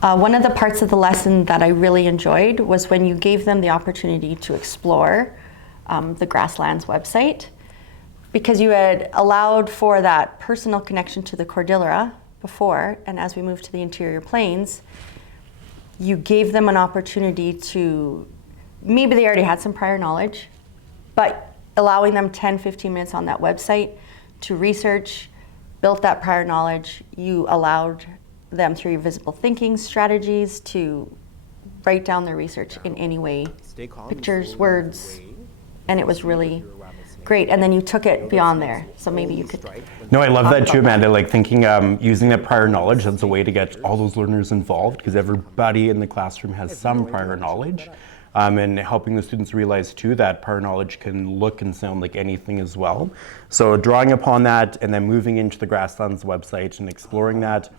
One of the parts of the lesson that I really enjoyed was when you gave them the opportunity to explore the Grasslands website, because you had allowed for that personal connection to the Cordillera before, and as we moved to the interior plains, you gave them an opportunity to, maybe they already had some prior knowledge, but allowing them 10-15 minutes on that website to research, built that prior knowledge. You allowed them through your visible thinking strategies to write down their research in any way, pictures, words, and it was really great. And then you took it beyond there, so maybe you could. No, I love that too, Amanda. Like thinking, using that prior knowledge, that's a way to get all those learners involved, because everybody in the classroom has some prior knowledge. And helping the students realize too that prior knowledge can look and sound like anything as well. So drawing upon that and then moving into the Grasslands website and exploring that,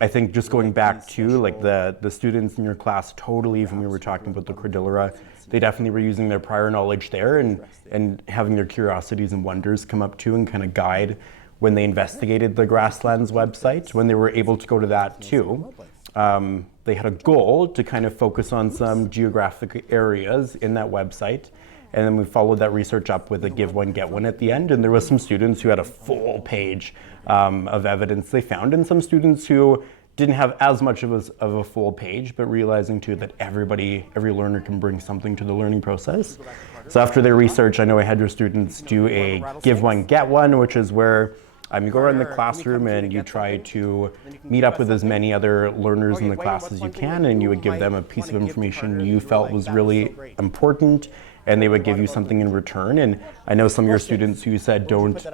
I think just going back to like the students in your class, totally, when we were talking about the Cordillera, they definitely were using their prior knowledge there and having their curiosities and wonders come up too and kind of guide when they investigated the Grasslands website. When they were able to go to that too, they had a goal to kind of focus on some geographic areas in that website. And then we followed that research up with a give one, get one at the end. And there was some students who had a full page of evidence they found, and some students who didn't have as much of a full page, but realizing too that every learner can bring something to the learning process. So after their research, I know I had your students do a give one, get one, which is where you go around the classroom and you try to meet up with as many other learners in the class as you can, and you would give them a piece of information you felt was really important, and they would give you something in return. And I know some of your students who said don't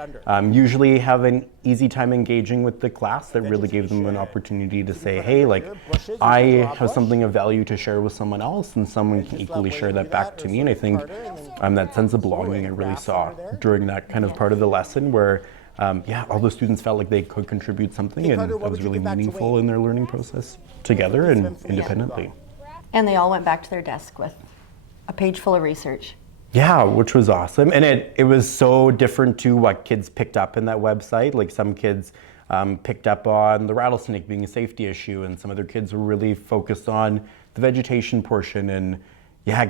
usually have an easy time engaging with the class, that really gave them an opportunity to say, hey, like, I have something of value to share with someone else, and someone can equally share that back to me. And I think that sense of belonging I really saw during that kind of part of the lesson where all the students felt like they could contribute something, and that was really meaningful in their learning process together and independently. And they all went back to their desk with a page full of research. Yeah, which was awesome. And it was so different to what kids picked up in that website. Like some kids picked up on the rattlesnake being a safety issue, and some other kids were really focused on the vegetation portion, and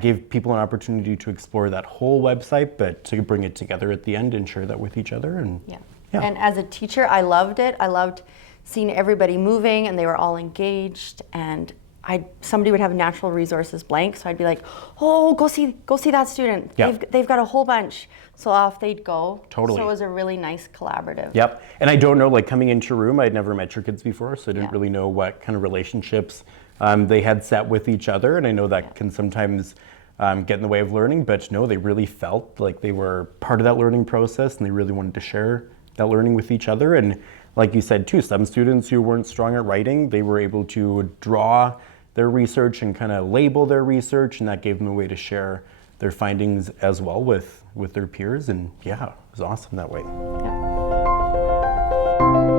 gave people an opportunity to explore that whole website, but to bring it together at the end and share that with each other. And and as a teacher, I loved it. I loved seeing everybody moving, and they were all engaged, and somebody would have natural resources blank, so I'd be like, oh, go see that student. They've got a whole bunch. So off they'd go. Totally. So it was a really nice collaborative. Yep. And I don't know, like coming into your room, I'd never met your kids before, so I didn't really know what kind of relationships they had set with each other. And I know that can sometimes get in the way of learning, but no, they really felt like they were part of that learning process, and they really wanted to share that learning with each other. And like you said too, some students who weren't strong at writing, they were able to draw their research and kind of label their research, and that gave them a way to share their findings as well with their peers. And it was awesome that way. Yeah.